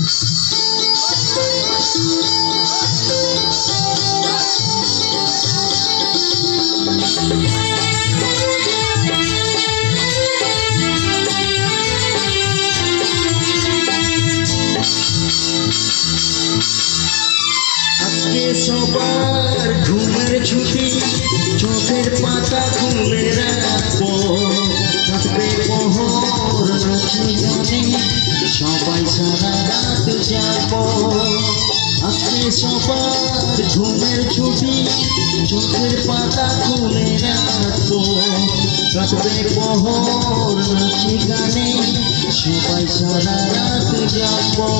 আজকে সবার ঘুমের ছুটি, চোখের পাতা খুলে রাখবো, কাটবে প্রহর নাচি গানে, সবাই সারা রাত যাবো। আজকে সবার ঘুমের ছুটি, চোখের পাতা খুলে রাখবো, কাটবে প্রহর নাচি গানে, সবাই সারা রাত যাবো।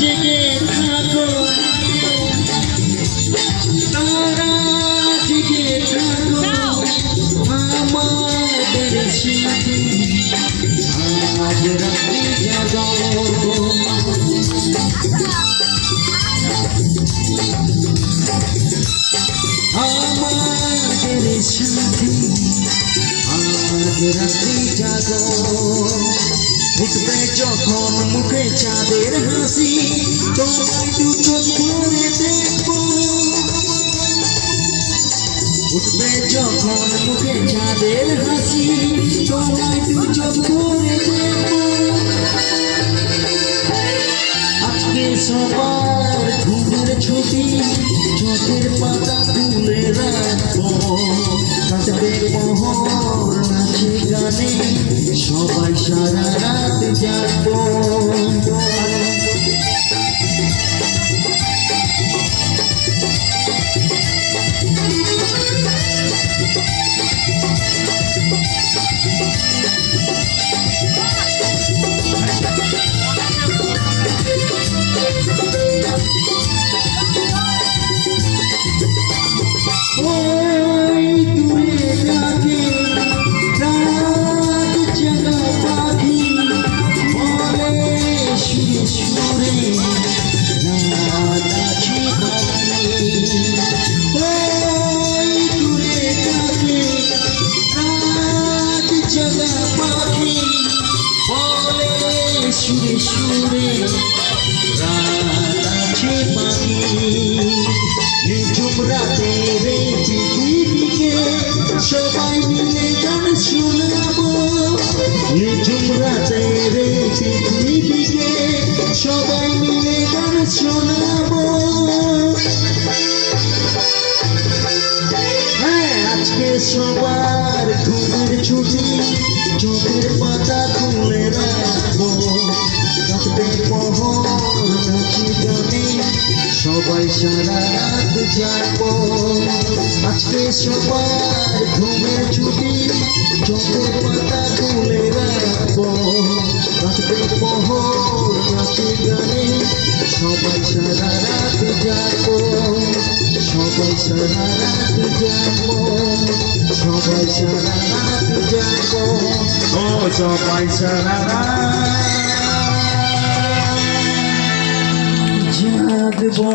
জেগে থাকো, তারা জেগে থাকো, আমাদের সাথে আজ রাতে জাগো। আমাদের সাথে আজ রাতে জাগো। উঠবে যখন মুখে চাঁদের হাসি, তোমায় দু চোখ ভরে দেখবো। উঠবে যখন মুখে চাঁদের হাসি, তোমায় দু চোখ ভরে দেখবো। আজকে সবার ঘুমের ছুটি, চোখের পাতা তুলে রাখবো, কাটবে প্রহর নাচে গানে, সবাই সারা রাত জাগবো। ওই দূরে ডাকে রাত জাগা পাখি, বলে সুরে সুরে রাত আছে বাকি। ওই দূরে ডাকে রাত জাগা পাখি, বলে সুরে সুরে রাত আছে বাকি। নিঝুম রাতের পৃথিবীকে সবাই মিলে গান শোনাবো, নিঝুম রাতের পৃথিবীকে সবাই মিলে গান শোনাবো। হ্যাঁ, আজকে সবার ঘুমের ছুটি, চোখের পাতা খুলে রাখবো, কাটবে প্রহর নাচি গানে, সবাই সারা রাত জাগবো। আজকে সবার ঘুমের ছুটি, চোখের পাতা খুলে রাখবো, কাটবে প্রহর নাচি গানে, সবাই সারা রাত জাগবো, সবাই সারা রাত জাগবো, সবাই সারা রাত জাগবো, ও সবাই সারা রাত জাগবো।